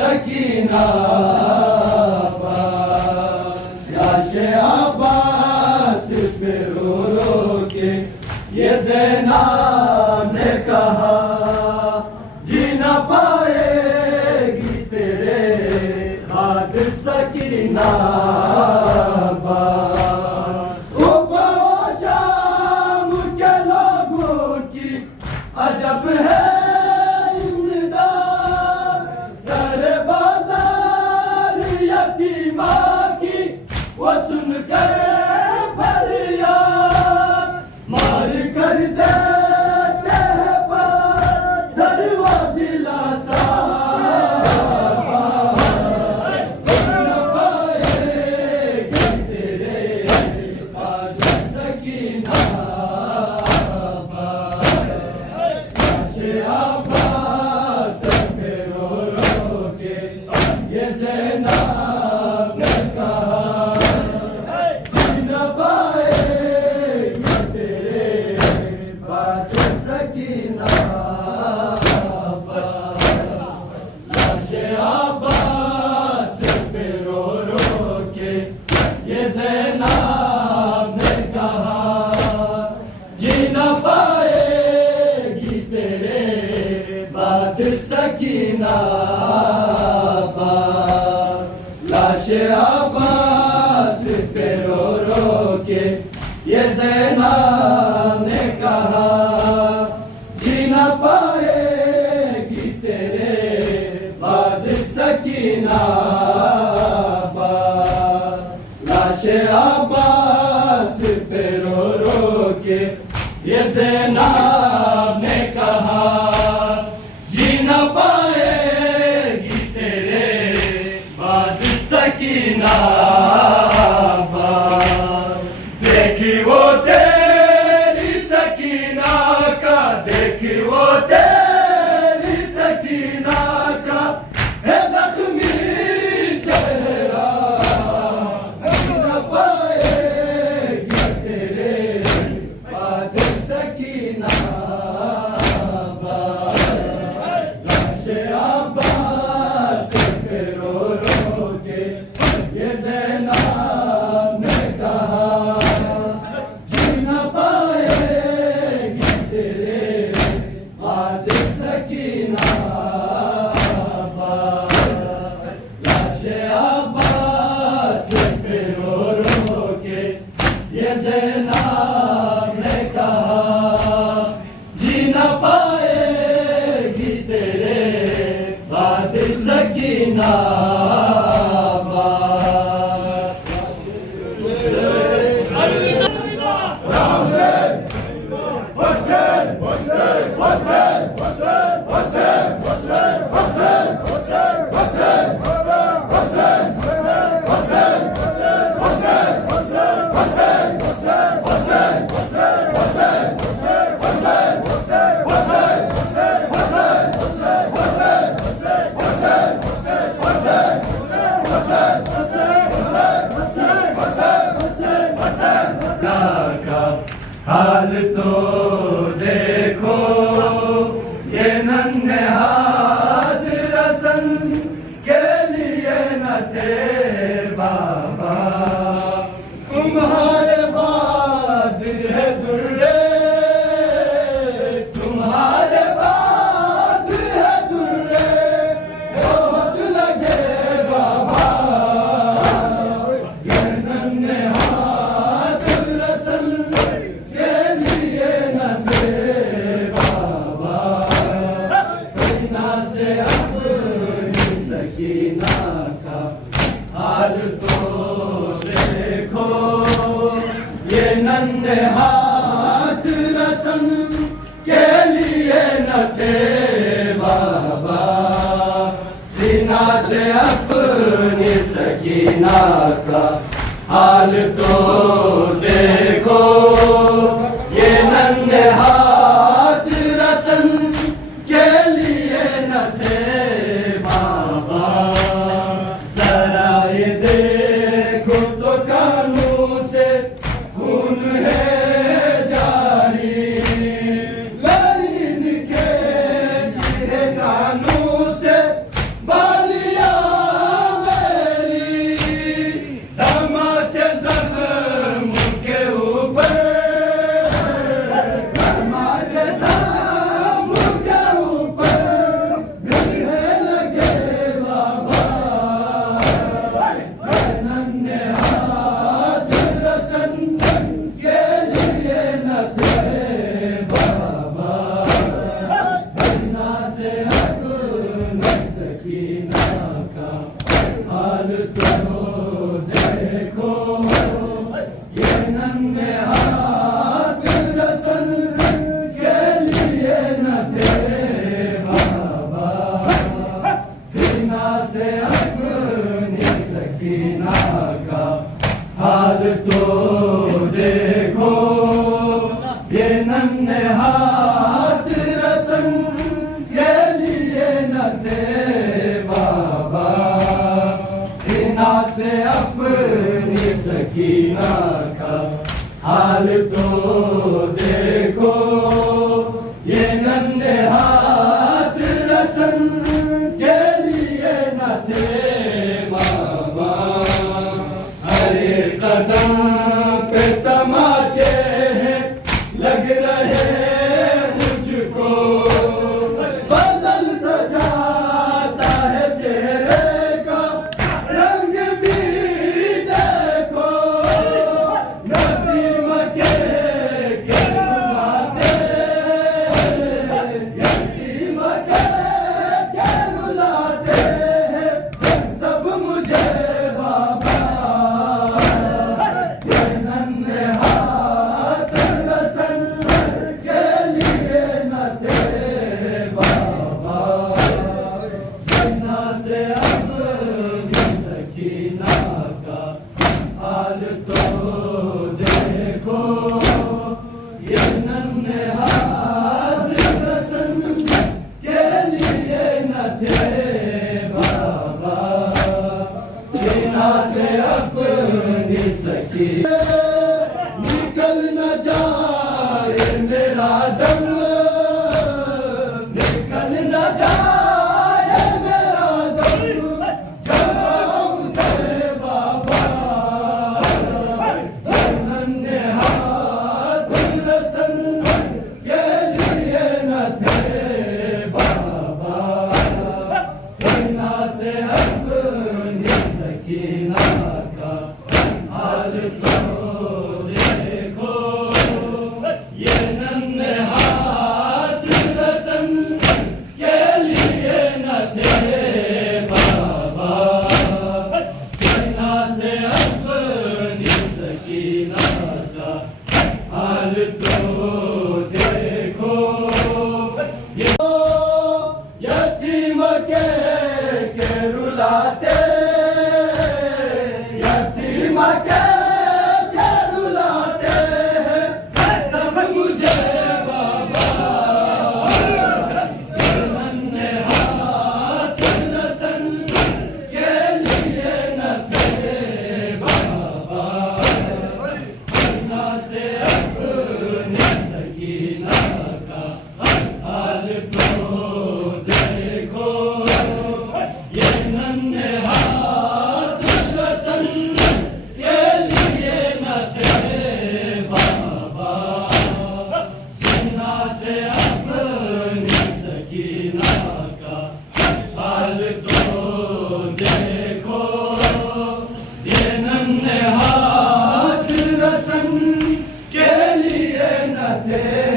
सकीना याशे अब्बास पे रो रो के ये ज़ैनब ने कहा जी न पाएगी तेरे बाद सकीना शाम के लोगों की अजब है वो सुन कर फरियाद मार कर देते हैं पत्थर वो दिलासा न पाएगी तेरे बाद सकीना याशे अब्बास पे रो रो के ये ज़ैनब ने कहा सकीना लाशे अब्बास पे रो रो के ये ज़ैनब ने कहा जी न पाएगी तेरे बाद सकीना लाशे अब्बास पे रो रो के ये ज़ैनब ने कहा न पाएगी तेरे बाद सकीना देखी वो तेरी सकीना का देखी वो तेरी सकीना का है ज़ख्मी चेहरा न पाएगी तेरे बाद सकीना अब्बास पे रो रो के ये ज़ैनब ने कहा जी न पाएगी तेरे बाद सकीना लाशे अब्बास पे रो रो के ये ज़ैनब ने कहा जी न पाएगी तेरे बाद सकीना हाल तो देखो ये नन्हे हाथ रसन के लिए न थे बाबा तुम्हारे बाद है दुर्रे तुम्हारे बाद है दुर्रे बहुत लगे बाबा ये नन्हे हाथ रसन सकीना का हाल तो देखो ये नन्हे हाथ रसन के लिए न थे बाबा सीना से अपनी सकीना का हाल तो देखो ये नन्हे हाथ रसन के लिए न थे कानून से बालिया सकीना का हाल तो देखो, ये नन्हे हाथ रसन के लिए न थे बाबा, सीना से अपनी सकीना का हाल तो देखो, ये नन्हे हाथ रसन के लिए न थे बाबा, सीना से अपनी सकीना का हाल तो देखो, ये नन्हे हाथ रसन के लिए न थे बाबा, हरे कदम पे तमाचे लग रहे मुझको, बदलता जाता है चेहरे का रंग भी देखो, नसीब के रुलाते, यतीम के रुलाते सब मुझे बाबा, ये नन्हे हाथ रसन के लिए न थे बाबा, सीना से अपनी सकीना का हाल तो देखो, ये नन्हे हाथ रसन के लिए न थे बाबा, सीना से अपनी सकीना निकल न जाए मेरा दम, निकल न जाए मेरा दम, जाऊं से बाबा, नन्हे हाथ रसन के लिए न थे बाबा, सीना से अपनी सकीना का हाल तो देखो, ये नन्हे हाथ रसन के लिए न थे बाबा, सीना से अपनी सकीना का हाल तो देखो, ये यतीम के रुलाते, यतीम के रुलाते सब मुझे बाबा, नन्हे हाथ रसन के लिए न थे बाबा, सीना से अपनी सकीना का हाल तो देखो, ये नन्हे हाथ रसन के लिए न थे बाबा, सीना से अपनी सकीना का हाल तो देखो, ये नन्हे हाथ रसन के लिए न थे